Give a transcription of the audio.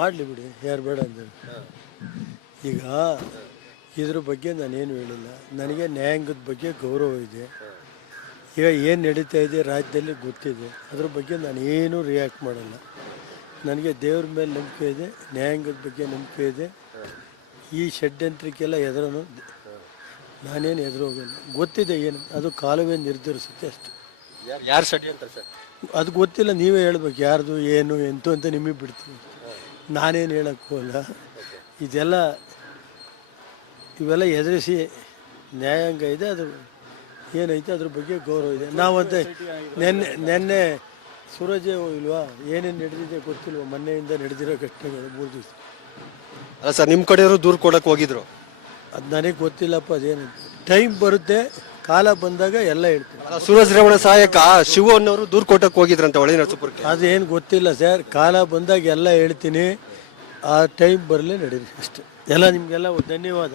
ಮಾಡಲಿ ಬಿಡಿ ಯಾರು ಬೇಡ ಅಂದರು ಈಗ ಇದ್ರ ಬಗ್ಗೆ ನಾನೇನು ಹೇಳಿಲ್ಲ. ನನಗೆ ನ್ಯಾಯಾಂಗದ ಬಗ್ಗೆ ಗೌರವ ಇದೆ. ಈಗ ಏನು ನಡೀತಾ ಇದೆ ರಾಜ್ಯದಲ್ಲಿ ಗೊತ್ತಿದೆ. ಅದ್ರ ಬಗ್ಗೆ ನಾನು ಏನೂ ರಿಯಾಕ್ಟ್ ಮಾಡಲ್ಲ. ನನಗೆ ದೇವ್ರ ಮೇಲೆ ನಂಬಿಕೆ ಇದೆ ನ್ಯಾಯಾಂಗದ ಬಗ್ಗೆ ನಂಬಿಕೆ ಇದೆ. ಈ ಷಡ್ಯಂತ್ರಕ್ಕೆಲ್ಲ ಎದುರನು ನಾನೇನು ಎದುರು ಹೋಗಲ್ಲ ಗೊತ್ತಿದೆ ಏನು ಅದು ಕಾಲುವೆ ನಿರ್ಧರಿಸುತ್ತೆ ಅಷ್ಟು. ಯಾರು ಷಡ್ಯಂತ್ರ ಸರ್? ಅದು ಗೊತ್ತಿಲ್ಲ ನೀವೇ ಹೇಳ್ಬೇಕು ಯಾರ್ದು ಏನು ಎಂತು ಅಂತ ನಿಮಗೆ ಬಿಡ್ತೀನಿ ನಾನೇನು ಹೇಳಕ್ಕೆ ಹೋಗಲ್ಲ ಇದೆಲ್ಲ ಇವೆಲ್ಲ ಎದುರಿಸಿ ನ್ಯಾಯಾಂಗ ಇದೆ ಅದು ಏನೈತೆ ಅದ್ರ ಬಗ್ಗೆ ಗೌರವ ಇದೆ. ನಾವಂತೆ ನೆನ್ನೆ ನೆನ್ನೆ ಸೂರಜ್ ಇಲ್ವಾ ಏನೇನು ನಡೆದಿದೆ ಗೊತ್ತಿಲ್ವ ಮೊನ್ನೆಯಿಂದ ನಡೆದಿರೋ ಘಟನೆಗಳು ಮೂರು ದಿವಸ. ಅಲ್ಲ ಸರ್ ನಿಮ್ಮ ಕಡೆಯವರು ದೂರು ಕೊಡೋಕೆ ಹೋಗಿದ್ರು. ಅದು ನನಗೆ ಗೊತ್ತಿಲ್ಲಪ್ಪ ಅದೇನಂತ. ಟೈಮ್ ಬರುತ್ತೆ ಕಾಲ ಬಂದಾಗ ಎಲ್ಲ ಹೇಳ್ತೀನಿ ಅಲ್ಲ ಸೂರಜ್ ರೇವಣ ಸಹಾಯಕ ಶಿವ ಅನ್ನೋರು ದೂರ್ ಕೋಟಕ್ಕೆ ಹೋಗಿದ್ರಂತೆ ಒಳಗಿನ ಅದು ಏನು ಗೊತ್ತಿಲ್ಲ ಸರ್ ಕಾಲ ಬಂದಾಗ ಎಲ್ಲ ಹೇಳ್ತೀನಿ. ಆ ಟೈಮ್ ಬರಲೇ ನಡೀರಿ ಅಷ್ಟೇ. ಎಲ್ಲ ನಿಮಗೆಲ್ಲ ಧನ್ಯವಾದ.